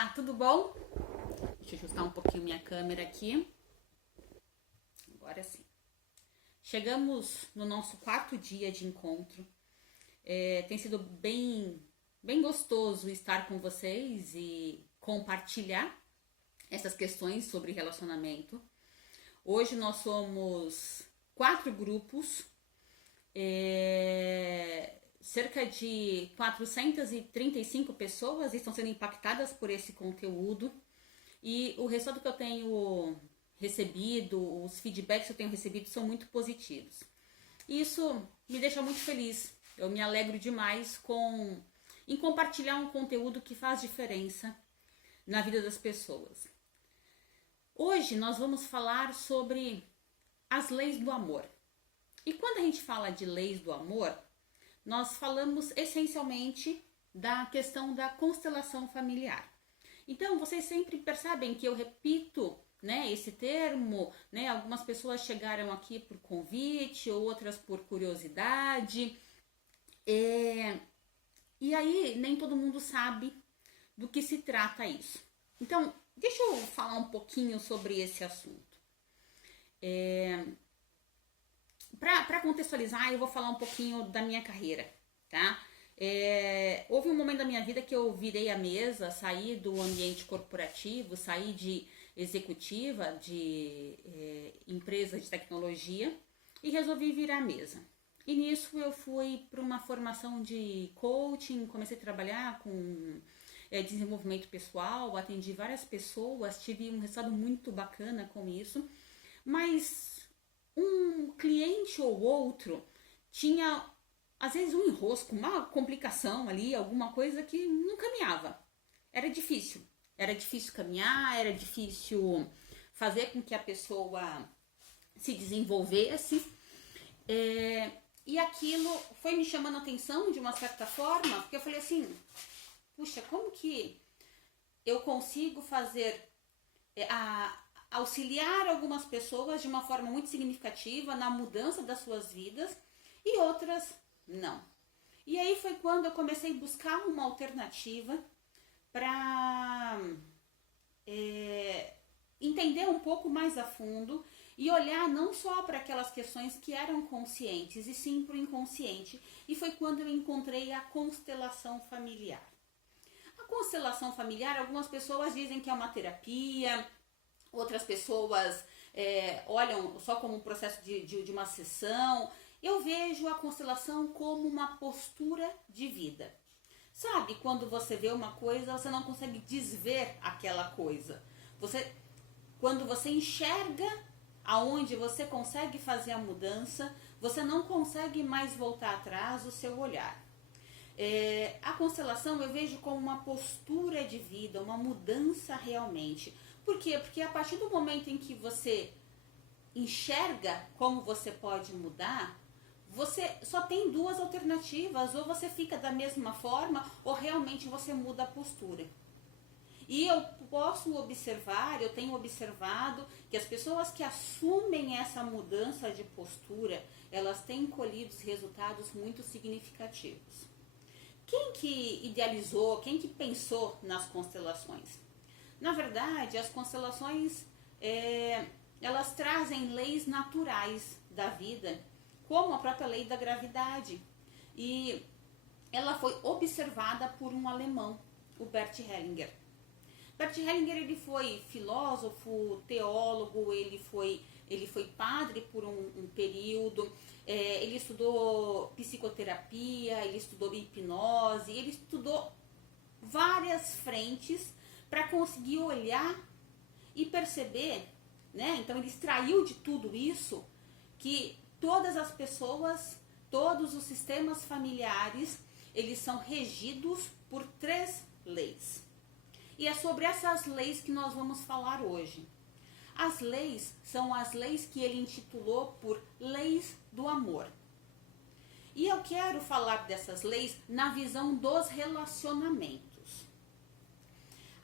Olá, tudo bom? Deixa eu ajustar um pouquinho minha câmera aqui. Agora sim. Chegamos no nosso quarto dia de encontro. Tem sido bem gostoso estar com vocês e compartilhar essas questões sobre relacionamento. Hoje nós somos 4 grupos, cerca de 435 pessoas estão sendo impactadas por esse conteúdo e o resultado que eu tenho recebido, os feedbacks que eu tenho recebido são muito positivos. Isso me deixa muito feliz, eu me alegro demais em compartilhar um conteúdo que faz diferença na vida das pessoas. Hoje nós vamos falar sobre as leis do amor. E quando a gente fala de leis do amor, nós falamos essencialmente da questão da constelação familiar. Então, vocês sempre percebem que eu repito, esse termo, algumas pessoas chegaram aqui por convite, outras por curiosidade. E aí, nem todo mundo sabe do que se trata isso. Então, deixa eu falar um pouquinho sobre esse assunto. Para contextualizar, eu vou falar um pouquinho da minha carreira, tá? Houve um momento da minha vida que eu virei a mesa, saí do ambiente corporativo, saí de executiva de empresa de tecnologia e resolvi virar a mesa. E nisso eu fui para uma formação de coaching, comecei a trabalhar com desenvolvimento pessoal, atendi várias pessoas, tive um resultado muito bacana com isso, mas um cliente ou outro tinha, às vezes, um enrosco, uma complicação ali, alguma coisa que não caminhava. Era difícil caminhar, era difícil fazer com que a pessoa se desenvolvesse. E aquilo foi me chamando a atenção de uma certa forma, porque eu falei assim, puxa, como que eu consigo fazer auxiliar algumas pessoas de uma forma muito significativa na mudança das suas vidas e outras não. E aí foi quando eu comecei a buscar uma alternativa para entender um pouco mais a fundo e olhar não só para aquelas questões que eram conscientes, e sim para o inconsciente. E foi quando eu encontrei a constelação familiar. A constelação familiar, algumas pessoas dizem que é uma terapia, outras pessoas olham só como um processo de uma sessão. Eu vejo a constelação como uma postura de vida. Sabe, quando você vê uma coisa, você não consegue desver aquela coisa. Quando você enxerga aonde você consegue fazer a mudança, você não consegue mais voltar atrás o seu olhar. A constelação eu vejo como uma postura de vida, uma mudança realmente. Por quê? Porque a partir do momento em que você enxerga como você pode mudar, você só tem 2 alternativas, ou você fica da mesma forma, ou realmente você muda a postura. E eu posso observar, eu tenho observado que as pessoas que assumem essa mudança de postura, elas têm colhido resultados muito significativos. Quem que idealizou, quem que pensou nas constelações? Na verdade, as constelações, elas trazem leis naturais da vida, como a própria lei da gravidade. E ela foi observada por um alemão, o Bert Hellinger. Bert Hellinger, ele foi filósofo, teólogo, ele foi padre por um período, ele estudou psicoterapia, ele estudou hipnose, ele estudou várias frentes para conseguir olhar e perceber, então ele extraiu de tudo isso que todas as pessoas, todos os sistemas familiares, eles são regidos por 3 leis. E é sobre essas leis que nós vamos falar hoje. As leis são as leis que ele intitulou por leis do amor. E eu quero falar dessas leis na visão dos relacionamentos.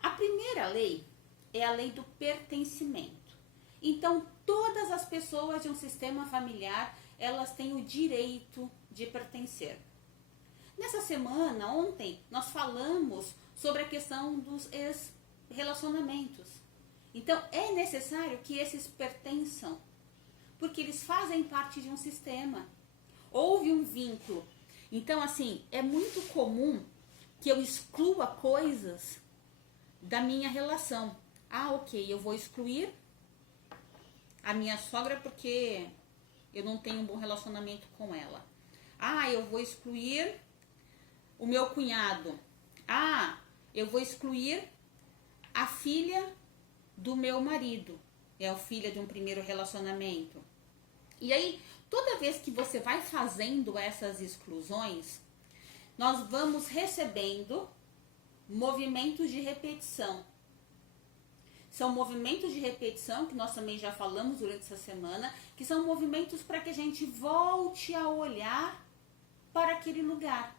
A primeira lei é a lei do pertencimento. Então, todas as pessoas de um sistema familiar, elas têm o direito de pertencer. Nessa semana, ontem, nós falamos sobre a questão dos relacionamentos. Então é necessário que esses pertençam, porque eles fazem parte de um sistema. Houve um vínculo. Então, assim, é muito comum que eu exclua coisas da minha relação. Ah, ok, eu vou excluir a minha sogra porque eu não tenho um bom relacionamento com ela. Ah, eu vou excluir o meu cunhado. Ah, eu vou excluir a filha do meu marido. É a filha de um primeiro relacionamento. E aí, toda vez que você vai fazendo essas exclusões, nós vamos recebendo movimentos de repetição. São movimentos de repetição que nós também já falamos durante essa semana, que são movimentos para que a gente volte a olhar para aquele lugar.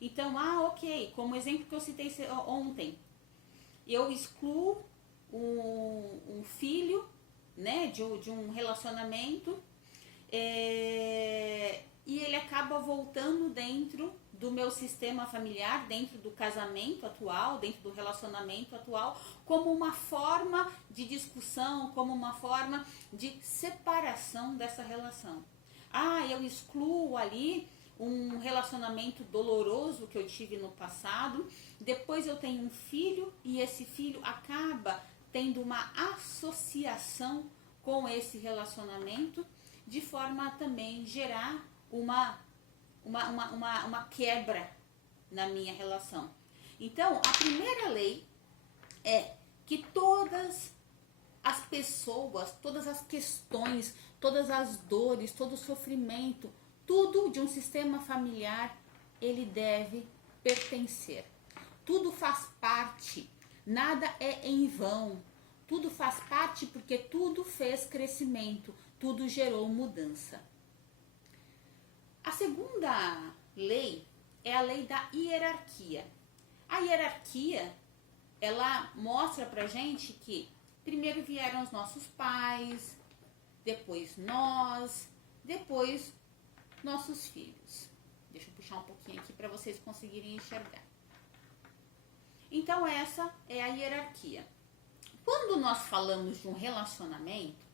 Então, ok, como exemplo que eu citei ontem, eu excluo um filho, né, de um relacionamento, e ele acaba voltando dentro do meu sistema familiar, dentro do casamento atual, dentro do relacionamento atual, como uma forma de discussão, como uma forma de separação dessa relação. Eu excluo ali um relacionamento doloroso que eu tive no passado, depois eu tenho um filho e esse filho acaba tendo uma associação com esse relacionamento, de forma a também gerar uma quebra na minha relação. Então, a primeira lei é que todas as pessoas, todas as questões, todas as dores, todo o sofrimento, tudo de um sistema familiar, ele deve pertencer. Tudo faz parte, nada é em vão. Tudo faz parte porque tudo fez crescimento, tudo gerou mudança. A segunda lei é a lei da hierarquia. A hierarquia, ela mostra pra gente que primeiro vieram os nossos pais, depois nós, depois nossos filhos. Deixa eu puxar um pouquinho aqui para vocês conseguirem enxergar. Então essa é a hierarquia. Quando nós falamos de um relacionamento,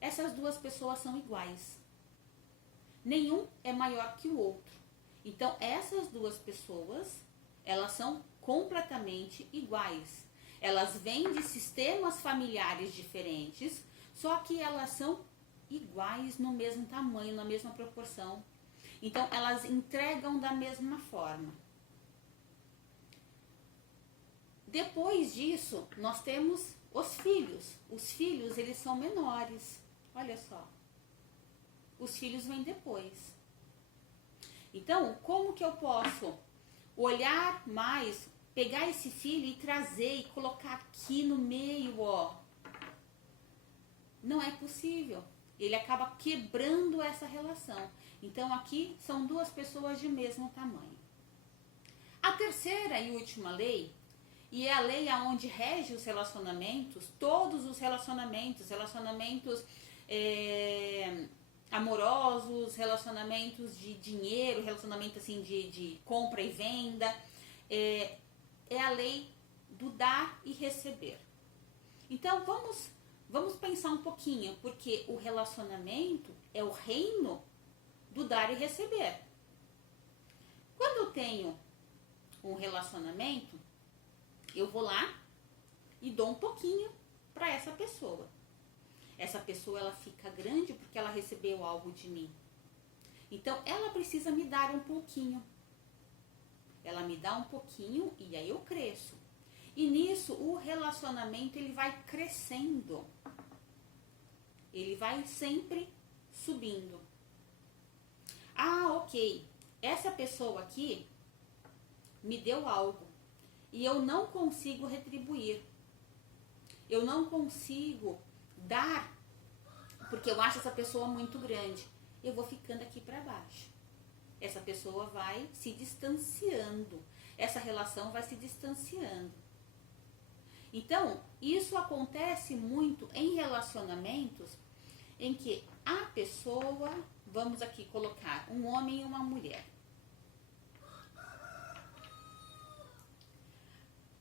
essas duas pessoas são iguais. Nenhum é maior que o outro. Então essas duas pessoas, elas são completamente iguais. Elas vêm de sistemas familiares diferentes, só que elas são iguais no mesmo tamanho, na mesma proporção. Então elas entregam da mesma forma. Depois disso, nós temos os filhos. Os filhos, eles são menores. Olha só. Os filhos vêm depois. Então, como que eu posso olhar mais, pegar esse filho e trazer e colocar aqui no meio, ó? Não é possível. Ele acaba quebrando essa relação. Então, aqui são duas pessoas de mesmo tamanho. A terceira e última lei, e é a lei aonde rege os relacionamentos, todos os relacionamentos amorosos, relacionamentos de dinheiro, relacionamento assim de compra e venda, é a lei do dar e receber. Então vamos pensar um pouquinho, porque o relacionamento é o reino do dar e receber. Quando eu tenho um relacionamento, eu vou lá e dou um pouquinho para essa pessoa. Essa pessoa, ela fica grande porque ela recebeu algo de mim. Então, ela precisa me dar um pouquinho. Ela me dá um pouquinho e aí eu cresço. E nisso, o relacionamento, ele vai crescendo. Ele vai sempre subindo. Ok. Essa pessoa aqui me deu algo. E eu não consigo retribuir. Eu não consigo dar, porque eu acho essa pessoa muito grande. Eu vou ficando aqui para baixo. Essa pessoa vai se distanciando. Essa relação vai se distanciando. Então, isso acontece muito em relacionamentos em que a pessoa, vamos aqui colocar um homem e uma mulher.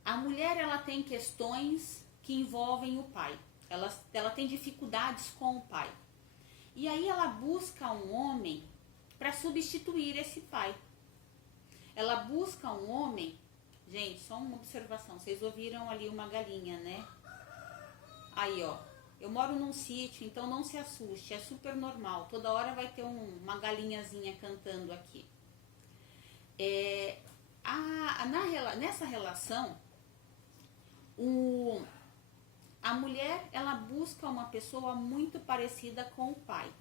A mulher, ela tem questões que envolvem o pai. Ela tem dificuldades com o pai. E aí ela busca um homem para substituir esse pai. Ela busca um homem... Gente, só uma observação. Vocês ouviram ali uma galinha, né? Aí, ó. Eu moro num sítio, então não se assuste. É super normal. Toda hora vai ter uma galinhazinha cantando aqui. Nessa relação, a mulher, ela busca uma pessoa muito parecida com o pai.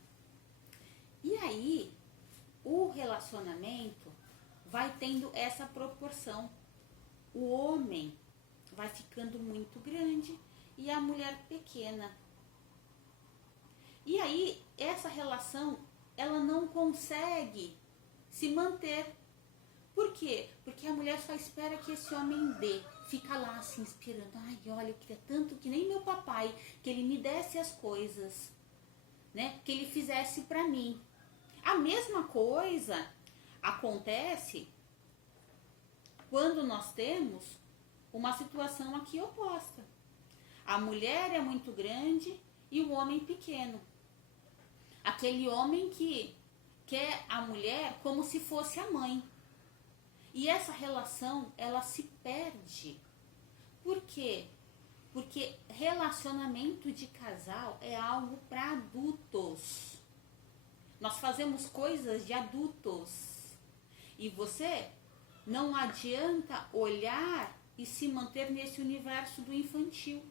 E aí, o relacionamento vai tendo essa proporção. O homem vai ficando muito grande e a mulher pequena. E aí, essa relação, ela não consegue se manter. Por quê? Porque a mulher só espera que esse homem dê. Fica lá se inspirando. Ai, olha, eu queria tanto que nem meu papai, que ele me desse as coisas, né? Que ele fizesse pra mim. A mesma coisa acontece quando nós temos uma situação aqui oposta. A mulher é muito grande e o homem pequeno. Aquele homem que quer a mulher como se fosse a mãe. E essa relação, ela se perde. Por quê? Porque relacionamento de casal é algo para adultos. Nós fazemos coisas de adultos. E você não adianta olhar e se manter nesse universo do infantil.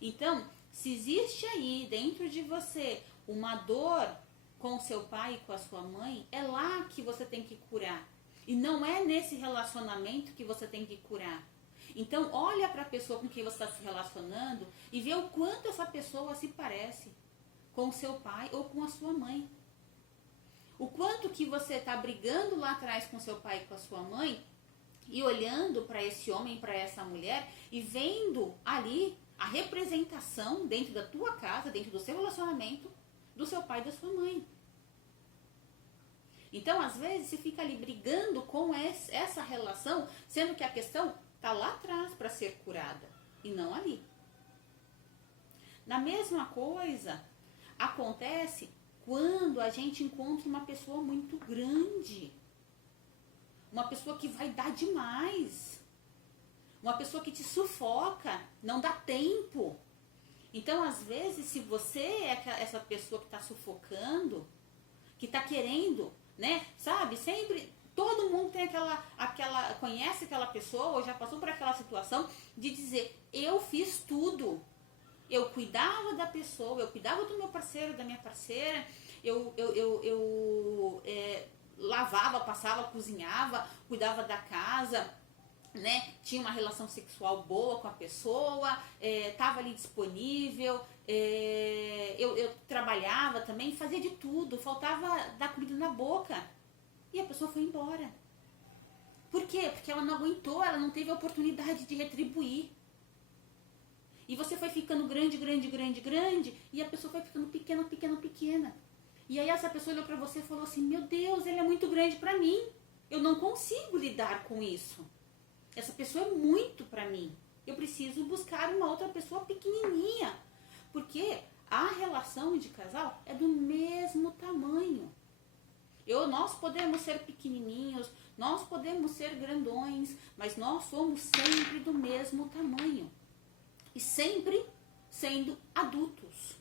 Então, se existe aí dentro de você uma dor com seu pai e com a sua mãe, é lá que você tem que curar. E não é nesse relacionamento que você tem que curar. Então, olha para a pessoa com quem você está se relacionando e vê o quanto essa pessoa se parece com o seu pai ou com a sua mãe. O quanto que você está brigando lá atrás com seu pai e com a sua mãe e olhando para esse homem, para essa mulher e vendo ali a representação dentro da tua casa, dentro do seu relacionamento, do seu pai e da sua mãe. Então, às vezes, você fica ali brigando com essa relação, sendo que a questão está lá atrás para ser curada e não ali. Na mesma coisa, acontece quando a gente encontra uma pessoa muito grande. Uma pessoa que vai dar demais. Uma pessoa que te sufoca, não dá tempo. Então, às vezes, se você é essa pessoa que está sufocando, que está querendo, né, sabe, sempre, todo mundo tem conhece aquela pessoa, ou já passou por aquela situação de dizer, eu fiz tudo. Eu cuidava da pessoa, eu cuidava do meu parceiro, da minha parceira, eu lavava, passava, cozinhava, cuidava da casa, né? Tinha uma relação sexual boa com a pessoa, estava ali disponível, eu trabalhava também, fazia de tudo, faltava dar comida na boca. E a pessoa foi embora. Por quê? Porque ela não aguentou, ela não teve a oportunidade de retribuir. E você foi ficando grande, e a pessoa foi ficando pequena. E aí essa pessoa olhou pra você e falou assim, meu Deus, ele é muito grande pra mim. Eu não consigo lidar com isso. Essa pessoa é muito pra mim. Eu preciso buscar uma outra pessoa pequenininha. Porque a relação de casal é do mesmo tamanho. Nós podemos ser pequenininhos, nós podemos ser grandões, mas nós somos sempre do mesmo tamanho. E sempre sendo adultos.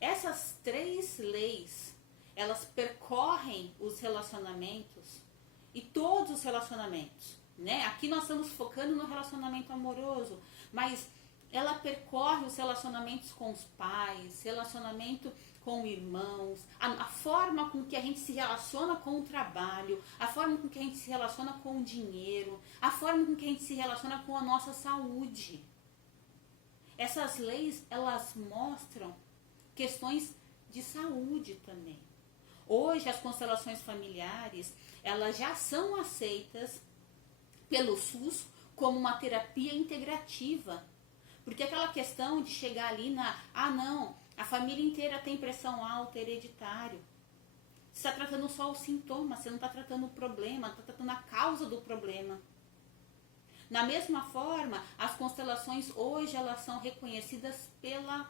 Essas 3 leis, elas percorrem os relacionamentos e todos os relacionamentos, né? Aqui nós estamos focando no relacionamento amoroso, mas ela percorre os relacionamentos com os pais, relacionamento com irmãos, a forma com que a gente se relaciona com o trabalho, a forma com que a gente se relaciona com o dinheiro, a forma com que a gente se relaciona com a nossa saúde. Essas leis, elas mostram questões de saúde também. Hoje, as constelações familiares, elas já são aceitas pelo SUS como uma terapia integrativa. Porque aquela questão de chegar ali a família inteira tem pressão alta, hereditário. Você está tratando só o sintoma, você não está tratando o problema, está tratando a causa do problema. Na mesma forma, as constelações hoje elas são reconhecidas pela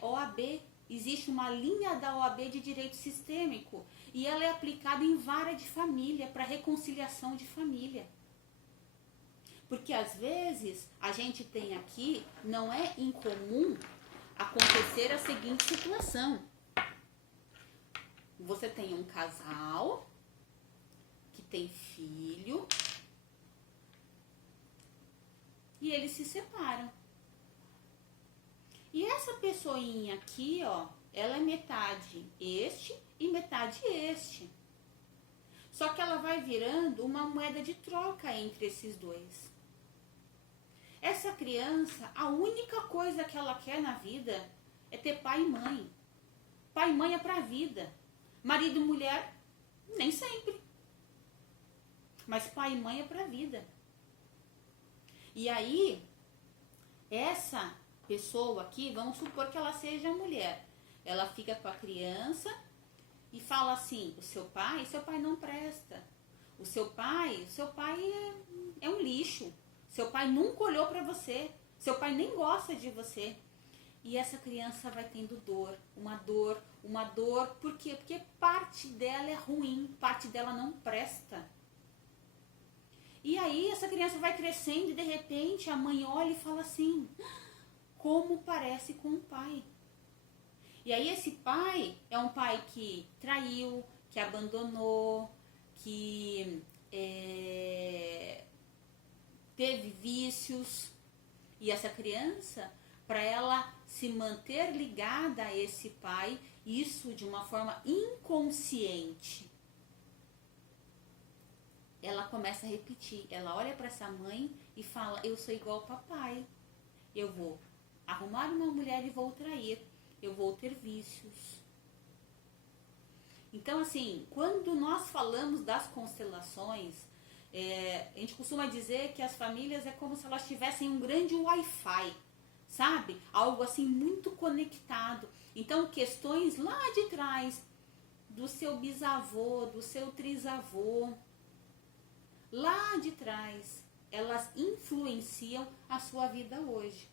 OAB. Existe uma linha da OAB de direito sistêmico e ela é aplicada em vara de família, para reconciliação de família. Porque às vezes a gente tem aqui, não é incomum acontecer a seguinte situação. Você tem um casal que tem filho e eles se separam. E essa pessoinha aqui, ó, ela é metade este e metade este. Só que ela vai virando uma moeda de troca entre esses dois. Essa criança, a única coisa que ela quer na vida é ter pai e mãe. Pai e mãe é pra vida. Marido e mulher, nem sempre. Mas pai e mãe é pra vida. E aí, essa pessoa aqui, vamos supor que ela seja mulher. Ela fica com a criança e fala assim, seu pai não presta. O seu pai é um lixo. Seu pai nunca olhou para você. Seu pai nem gosta de você. E essa criança vai tendo dor. Por quê? Porque parte dela é ruim, parte dela não presta. E aí essa criança vai crescendo e de repente a mãe olha e fala assim, como parece com o pai. E aí esse pai é um pai que traiu, que abandonou, que teve vícios. E essa criança, para ela se manter ligada a esse pai, isso de uma forma inconsciente, ela começa a repetir. Ela olha para essa mãe e fala, eu sou igual ao papai. Eu vou arrumar uma mulher e vou trair. Eu vou ter vícios. Então, assim, quando nós falamos das constelações, a gente costuma dizer que as famílias é como se elas tivessem um grande Wi-Fi, sabe? Algo assim muito conectado. Então, questões lá de trás, do seu bisavô, do seu trisavô, lá de trás, elas influenciam a sua vida hoje.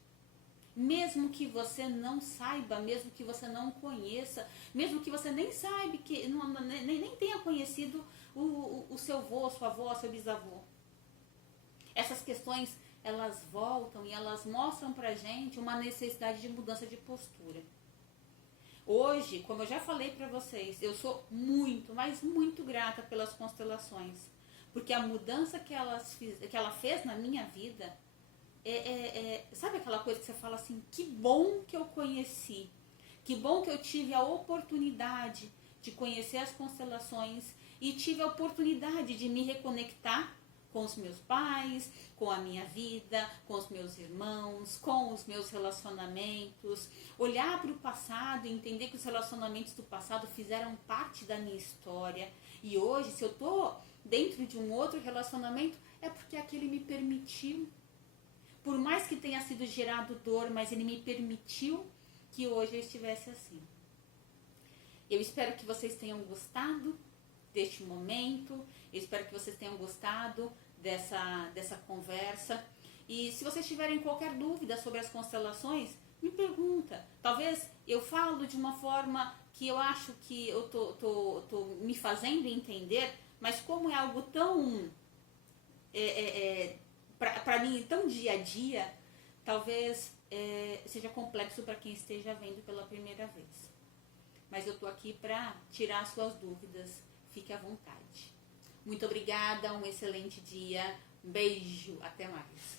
Mesmo que você não saiba, mesmo que você não conheça, mesmo que você nem saiba, nem tenha conhecido o seu avô, sua avó, seu bisavô. Essas questões, elas voltam e elas mostram pra gente uma necessidade de mudança de postura. Hoje, como eu já falei pra vocês, eu sou muito, mas muito grata pelas constelações. Porque a mudança que ela fez na minha vida, sabe aquela coisa que você fala assim, que bom que eu conheci, que bom que eu tive a oportunidade de conhecer as constelações e tive a oportunidade de me reconectar com os meus pais, com a minha vida, com os meus irmãos, com os meus relacionamentos, olhar para o passado e entender que os relacionamentos do passado fizeram parte da minha história. E hoje, se eu estou dentro de um outro relacionamento, é porque aquele me permitiu. Por mais que tenha sido gerado dor, mas ele me permitiu que hoje eu estivesse assim. Eu espero que vocês tenham gostado deste momento. Eu espero que vocês tenham gostado dessa conversa. E se vocês tiverem qualquer dúvida sobre as constelações, me pergunta. Talvez eu falo de uma forma que eu acho que eu tô me fazendo entender, mas como é algo tão... para mim, tão dia a dia, talvez seja complexo para quem esteja vendo pela primeira vez. Mas eu estou aqui para tirar suas dúvidas. Fique à vontade. Muito obrigada, um excelente dia. Beijo, até mais.